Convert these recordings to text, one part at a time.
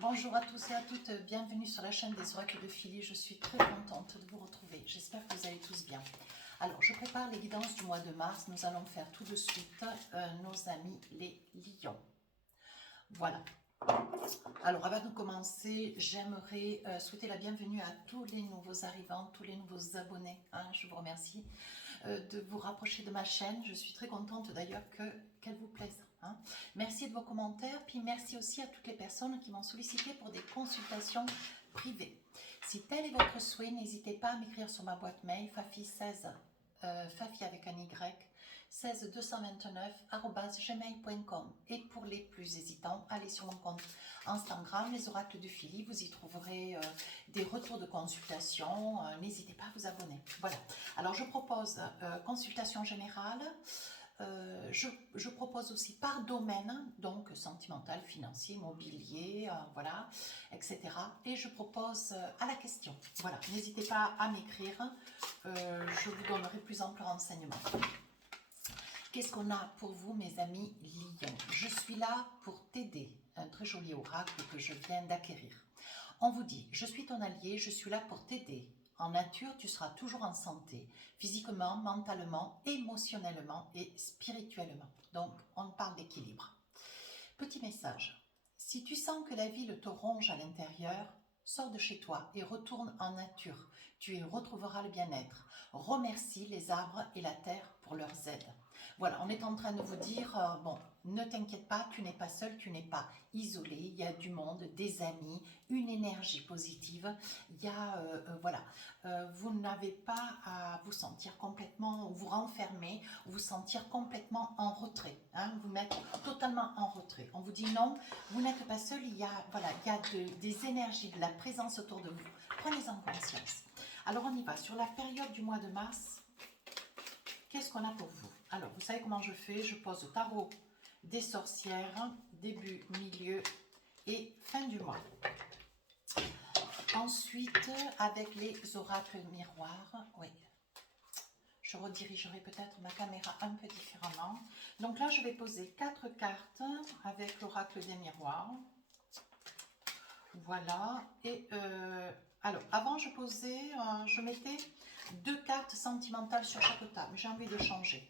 Bonjour à tous et à toutes, bienvenue sur la chaîne des oracles de Philly. Je suis très contente de vous retrouver. J'espère que vous allez tous bien. Alors, je prépare les guidances du mois de mars. Nous allons faire tout de suite nos amis les lions. Voilà. Alors, avant de commencer, j'aimerais souhaiter la bienvenue à tous les nouveaux arrivants, tous les nouveaux abonnés. Je vous remercie de vous rapprocher de ma chaîne. Je suis très contente d'ailleurs qu'elle vous plaise. Merci de vos commentaires, puis merci aussi à toutes les personnes qui m'ont sollicité pour des consultations privées. Si tel est votre souhait, n'hésitez pas à m'écrire sur ma boîte mail fafi16, fafi avec un y, 16229@gmail.com. Et pour les plus hésitants, allez sur mon compte Instagram, les oracles de Philly, vous y trouverez des retours de consultation. N'hésitez pas à vous abonner. Voilà. Alors je propose consultation générale. Je propose aussi par domaine, donc sentimental, financier, immobilier, voilà, etc. Et je propose à la question. Voilà, n'hésitez pas à m'écrire, je vous donnerai plus ample renseignement. Qu'est-ce qu'on a pour vous, mes amis lions? Je suis là pour t'aider. Un très joli oracle que je viens d'acquérir. On vous dit, je suis ton allié, je suis là pour t'aider. En nature, tu seras toujours en santé, physiquement, mentalement, émotionnellement et spirituellement. Donc, on parle d'équilibre. Petit message. Si tu sens que la ville te ronge à l'intérieur, sors de chez toi et retourne en nature. Tu y retrouveras le bien-être. Remercie les arbres et la terre pour leurs aides. Voilà, on est en train de vous dire, bon, ne t'inquiète pas, tu n'es pas seul, tu n'es pas isolé, il y a du monde, des amis, une énergie positive, il y a, voilà, vous n'avez pas à vous sentir complètement, vous renfermer, vous sentir complètement en retrait, vous mettre totalement en retrait. On vous dit non, vous n'êtes pas seul, il y a, voilà, il y a des énergies, de la présence autour de vous. Prenez-en conscience. Alors on y va, sur la période du mois de mars, qu'est-ce qu'on a pour vous? Alors, vous savez comment je fais? Je pose le tarot des sorcières, début, milieu et fin du mois. Ensuite, avec les oracles miroirs, oui, je redirigerai peut-être ma caméra un peu différemment. Donc là, je vais poser 4 cartes avec l'oracle des miroirs. Voilà. Et alors, avant, je posais, je mettais 2 cartes sentimentales sur chaque table. J'ai envie de changer.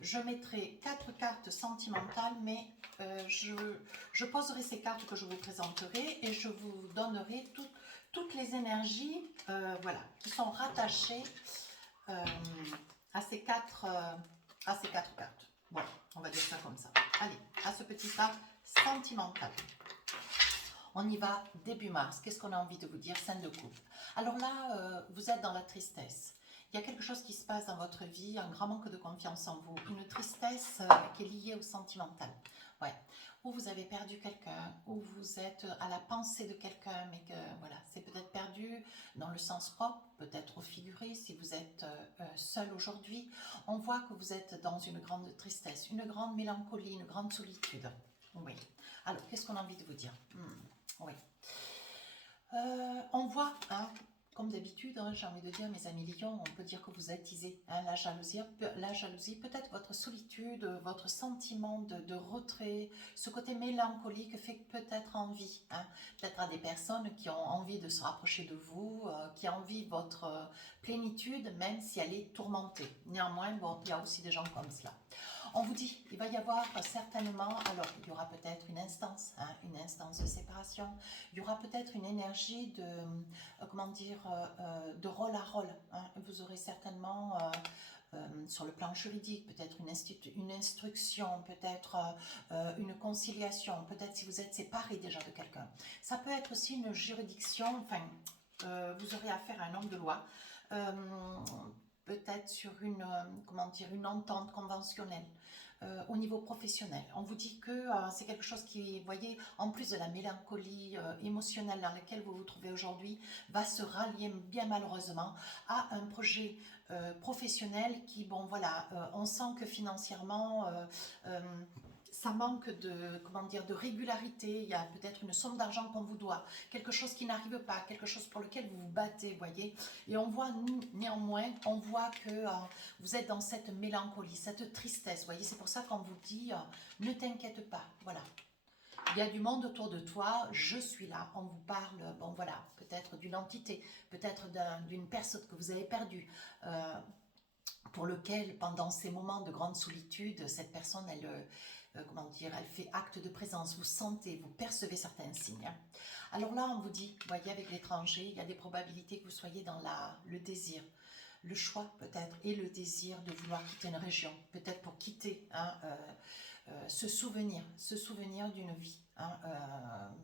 Je mettrai 4 cartes sentimentales, mais je poserai ces cartes que je vous présenterai et je vous donnerai toutes les énergies voilà, qui sont rattachées à ces quatre cartes. Voilà, on va dire ça comme ça. Allez, à ce petit tas sentimental. On y va début mars. Qu'est-ce qu'on a envie de vous dire? Scène de couple. Alors là, vous êtes dans la tristesse. Il y a quelque chose qui se passe dans votre vie, un grand manque de confiance en vous, une tristesse qui est liée au sentimental. Ouais. Ou vous avez perdu quelqu'un, ou vous êtes à la pensée de quelqu'un, mais que voilà, c'est peut-être perdu dans le sens propre, peut-être au figuré, si vous êtes seul aujourd'hui. On voit que vous êtes dans une grande tristesse, une grande mélancolie, une grande solitude. Oui. Alors, qu'est-ce qu'on a envie de vous dire? Oui. On voit, comme d'habitude, j'ai envie de dire, mes amis lions, on peut dire que vous attisez la jalousie, peut-être votre solitude, votre sentiment de retrait, ce côté mélancolique fait peut-être envie, peut-être à des personnes qui ont envie de se rapprocher de vous, qui ont envie de votre plénitude, même si elle est tourmentée. Néanmoins, bon, il y a aussi des gens comme cela. On vous dit, il va y avoir certainement, alors il y aura peut-être une instance de séparation, il y aura peut-être une énergie de, comment dire, de rôle à rôle. Vous aurez certainement, sur le plan juridique, peut-être une instruction, peut-être une conciliation, peut-être si vous êtes séparé déjà de quelqu'un. Ça peut être aussi une juridiction, enfin, vous aurez affaire à un homme de loi, peut-être sur une, comment dire, une entente conventionnelle au niveau professionnel. On vous dit que c'est quelque chose qui, vous voyez, en plus de la mélancolie émotionnelle dans laquelle vous vous trouvez aujourd'hui, va se rallier bien malheureusement à un projet professionnel qui, bon voilà, on sent que financièrement ça manque de, comment dire, de régularité, il y a peut-être une somme d'argent qu'on vous doit, quelque chose qui n'arrive pas, quelque chose pour lequel vous vous battez, vous voyez. Et on voit, néanmoins, on voit que vous êtes dans cette mélancolie, cette tristesse, vous voyez. C'est pour ça qu'on vous dit, ne t'inquiète pas, voilà. Il y a du monde autour de toi, je suis là, on vous parle, bon voilà, peut-être d'une entité, peut-être d'une personne que vous avez perdue, pour lequel, pendant ces moments de grande solitude, cette personne, elle, comment dire, elle fait acte de présence, vous sentez, vous percevez certains signes. Alors là, on vous dit, vous voyez, avec l'étranger, il y a des probabilités que vous soyez dans le désir, le choix peut-être, et le désir de vouloir quitter une région, peut-être pour quitter se souvenir d'une vie,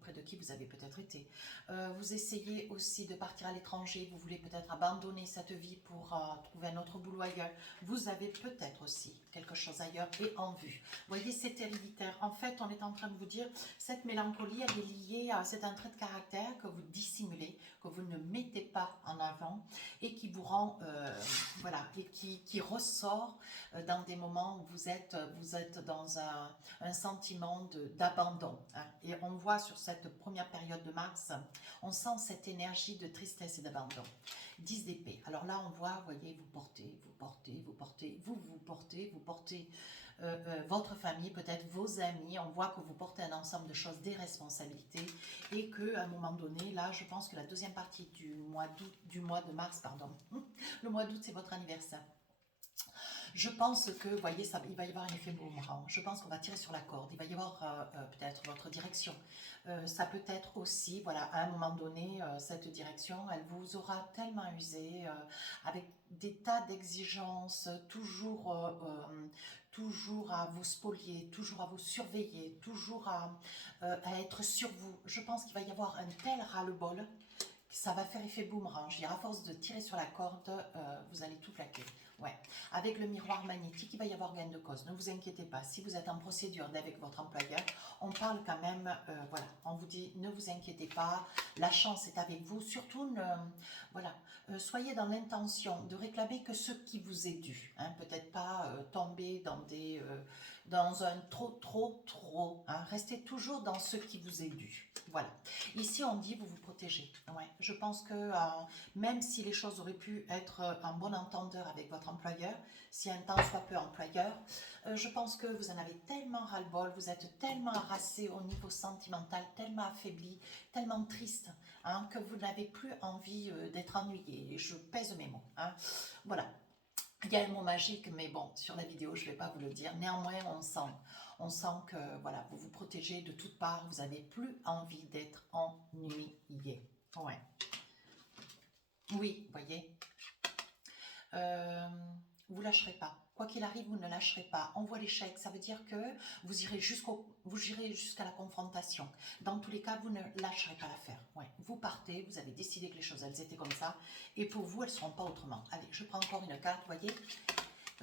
près de qui vous avez peut-être été. Vous essayez aussi de partir à l'étranger, vous voulez peut-être abandonner cette vie pour trouver un autre boulot ailleurs. Vous avez peut-être aussi quelque chose ailleurs et en vue. Vous voyez, c'est héréditaire. En fait, on est en train de vous dire, cette mélancolie, elle est liée à, c'est un trait de caractère que vous dissimulez, que vous ne mettez pas en avant et qui vous rend, voilà, et qui ressort dans des moments où vous êtes dans un sentiment d'abandon. Et on voit sur cette première période de mars, on sent cette énergie de tristesse et d'abandon. 10 d'épée. Alors là, on voit, vous voyez, vous portez votre famille, peut-être vos amis. On voit que vous portez un ensemble de choses, des responsabilités, et qu'à un moment donné, là, je pense que la deuxième partie du mois de mars, pardon, le mois d'août, c'est votre anniversaire. Je pense que, vous voyez, il va y avoir un effet boomerang. Je pense qu'on va tirer sur la corde. Il va y avoir peut-être votre direction. Ça peut être aussi, voilà, à un moment donné, cette direction, elle vous aura tellement usé, avec des tas d'exigences, toujours à vous spolier, toujours à vous surveiller, toujours à être sur vous. Je pense qu'il va y avoir un tel ras-le-bol, ça va faire effet boomerang. Je dirais, à force de tirer sur la corde, vous allez tout plaquer. Ouais. Avec le miroir magnétique, il va y avoir gain de cause. Ne vous inquiétez pas. Si vous êtes en procédure avec votre employeur, on parle quand même, voilà, on vous dit, ne vous inquiétez pas, la chance est avec vous. Surtout, voilà, soyez dans l'intention de réclamer que ce qui vous est dû. Hein, peut-être pas tomber dans un trop. Hein, restez toujours dans ce qui vous est dû. Voilà. Ici, on dit, vous vous protégez. Ouais. Je pense que même si les choses auraient pu être en bon entendeur avec votre employeur, si un temps soit peu employeur, je pense que vous en avez tellement ras-le-bol, vous êtes tellement harassé au niveau sentimental, tellement affaibli, tellement triste, hein, que vous n'avez plus envie d'être ennuyé. Je pèse mes mots. Hein. Voilà. Il y a un mot magique, mais bon, sur la vidéo, je ne vais pas vous le dire. Néanmoins, on sent que voilà, vous vous protégez de toutes parts. Vous n'avez plus envie d'être ennuyé. Ouais. Oui, vous voyez. Vous ne lâcherez pas. Quoi qu'il arrive, vous ne lâcherez pas. On voit l'échec, ça veut dire que vous irez jusqu'à la confrontation. Dans tous les cas, vous ne lâcherez pas l'affaire. Ouais. Vous partez, vous avez décidé que les choses, elles étaient comme ça. Et pour vous, elles ne seront pas autrement. Allez, je prends encore une carte, vous voyez.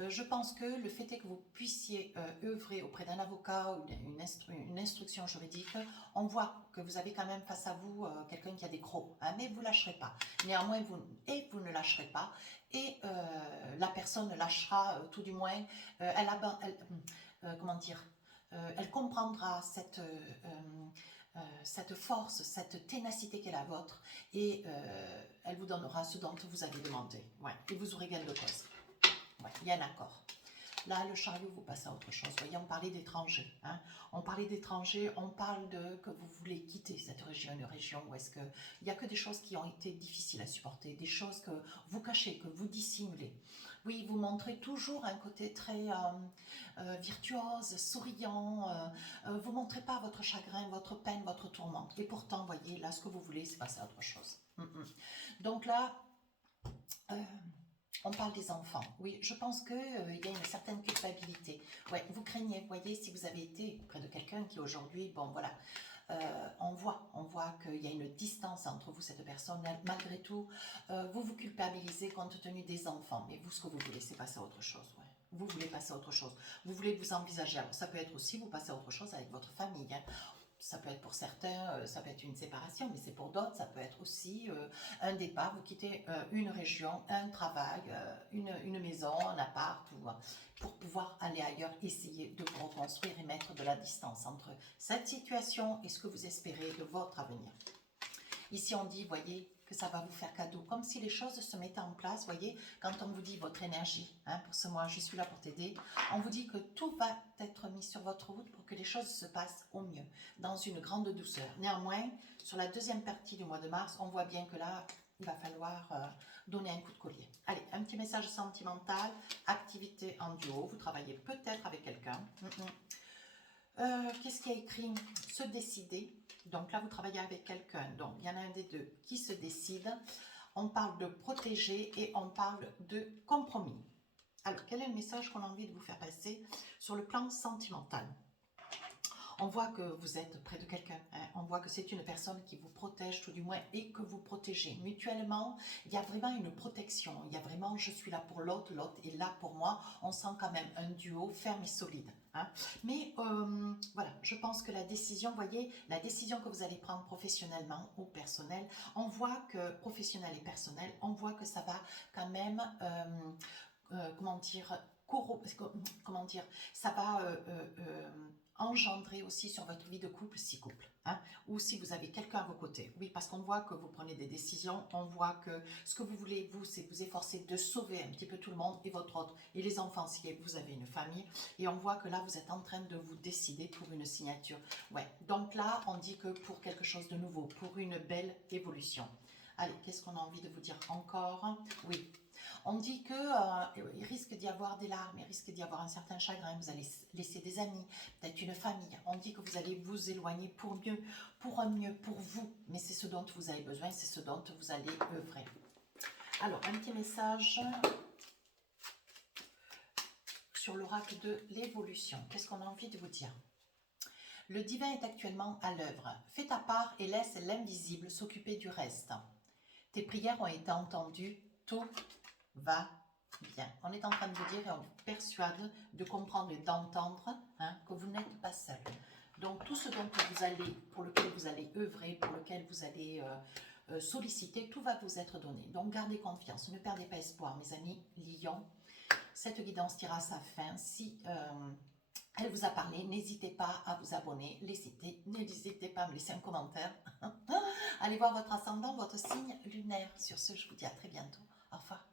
Je pense que le fait est que vous puissiez œuvrer auprès d'un avocat ou une instruction juridique, on voit que vous avez quand même face à vous quelqu'un qui a des crocs, hein, mais vous ne lâcherez pas. Néanmoins, vous ne lâcherez pas, et la personne lâchera, tout du moins, comment dire, elle comprendra cette force, cette ténacité qu'est la vôtre, et elle vous donnera ce dont vous avez demandé. Ouais, et vous aurez gain de cause. Ouais, il y a un accord. Là, le chariot, vous passe à autre chose. Vous voyez, on parlait d'étrangers. Hein. On parlait d'étrangers, on parle de que vous voulez quitter cette région, une région où est-ce que il n'y a que des choses qui ont été difficiles à supporter, des choses que vous cachez, que vous dissimulez. Oui, vous montrez toujours un côté très virtuose, souriant. Vous ne montrez pas votre chagrin, votre peine, votre tourment. Et pourtant, vous voyez, là, ce que vous voulez, c'est passer à autre chose. Donc là... on parle des enfants. Oui, je pense qu'il y a une certaine culpabilité. Ouais, vous craignez, vous voyez, si vous avez été près de quelqu'un qui aujourd'hui, bon voilà, on voit qu'il y a une distance entre vous, cette personne. Malgré tout, vous vous culpabilisez compte tenu des enfants. Mais vous, ce que vous voulez, c'est passer à autre chose. Ouais. Vous voulez passer à autre chose. Vous voulez vous envisager. Alors, ça peut être aussi vous passer à autre chose avec votre famille. Hein. Ça peut être pour certains, ça peut être une séparation, mais c'est pour d'autres, ça peut être aussi un départ. Vous quittez une région, un travail, une maison, un appart, pour pouvoir aller ailleurs, essayer de vous reconstruire et mettre de la distance entre cette situation et ce que vous espérez de votre avenir. Ici, on dit, voyez, que ça va vous faire cadeau. Comme si les choses se mettaient en place, voyez, quand on vous dit votre énergie, hein, pour ce mois, je suis là pour t'aider, on vous dit que tout va être mis sur votre route pour que les choses se passent au mieux, dans une grande douceur. Néanmoins, sur la deuxième partie du mois de mars, on voit bien que là, il va falloir donner un coup de collier. Allez, un petit message sentimental, activité en duo, vous travaillez peut-être avec quelqu'un. Qu'est-ce qui est écrit? Se décider. Donc là, vous travaillez avec quelqu'un. Donc, il y en a un des deux qui se décide. On parle de protéger et on parle de compromis. Alors, quel est le message qu'on a envie de vous faire passer sur le plan sentimental? On voit que vous êtes près de quelqu'un, hein. On voit que c'est une personne qui vous protège tout du moins et que vous protégez mutuellement. Il y a vraiment une protection, il y a vraiment je suis là pour l'autre, l'autre est là pour moi. On sent quand même un duo ferme et solide, hein. Mais voilà, je pense que la décision, voyez, la décision que vous allez prendre professionnellement ou personnel, on voit que professionnel et personnel, on voit que ça va quand même, comment dire, ça va engendrer aussi sur votre vie de couple, si couple, hein, ou si vous avez quelqu'un à vos côtés. Oui, parce qu'on voit que vous prenez des décisions, on voit que ce que vous voulez, vous, c'est vous efforcer de sauver un petit peu tout le monde et votre autre, et les enfants si vous avez une famille, et on voit que là, vous êtes en train de vous décider pour une signature. Ouais, donc là, on dit que pour quelque chose de nouveau, pour une belle évolution. Allez, qu'est-ce qu'on a envie de vous dire encore? Oui. On dit qu'il risque d'y avoir des larmes, il risque d'y avoir un certain chagrin, vous allez laisser des amis, peut-être une famille. On dit que vous allez vous éloigner pour mieux, pour un mieux, pour vous. Mais c'est ce dont vous avez besoin, c'est ce dont vous allez œuvrer. Alors, un petit message sur l'oracle de l'évolution. Qu'est-ce qu'on a envie de vous dire? Le divin est actuellement à l'œuvre. Fais ta part et laisse l'invisible s'occuper du reste. Tes prières ont été entendues, tout va bien. On est en train de vous dire et on vous persuade de comprendre et d'entendre, hein, que vous n'êtes pas seul. Donc tout ce dont vous allez, pour lequel vous allez œuvrer, pour lequel vous allez solliciter, tout va vous être donné. Donc gardez confiance, ne perdez pas espoir, mes amis Lion. Cette guidance tira à sa fin. Si elle vous a parlé, n'hésitez pas à vous abonner, n'hésitez pas à me laisser un commentaire. Allez voir votre ascendant, votre signe lunaire. Sur ce, je vous dis à très bientôt. Au revoir.